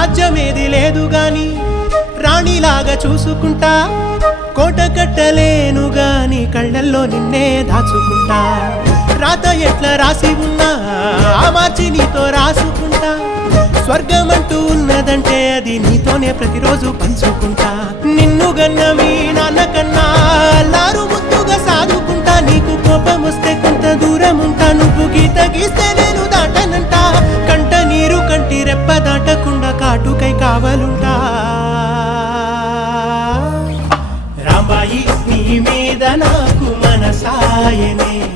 రాజ్యమేది లేదు గాని రాణిలాగా చూసుకుంటా కోట కట్టలేను గాని కళ్ళల్లో నిన్నే దాచుకుంటా రాత ఎట్లా రాసి ఉన్నా ఆ మార్చి నీతో రాసుకుంటా స్వర్గమంటూ ఉన్నదంటే అది నీతోనే ప్రతిరోజు పంచుకుంటా నిన్ను గన్న మీ నాన్న కన్నా లారు ముద్దుగా సాదుకుంటా నీకు కోపం వస్తే కొంత దూరం ఉంటా నువ్వు గీత గీస్తే నేను దాటనంట కంట నీరు కంటి రెప్ప దాటకుండా కాటుకై కావలుంటా రాంబాయి నీ మీద నాకు మనసాయనే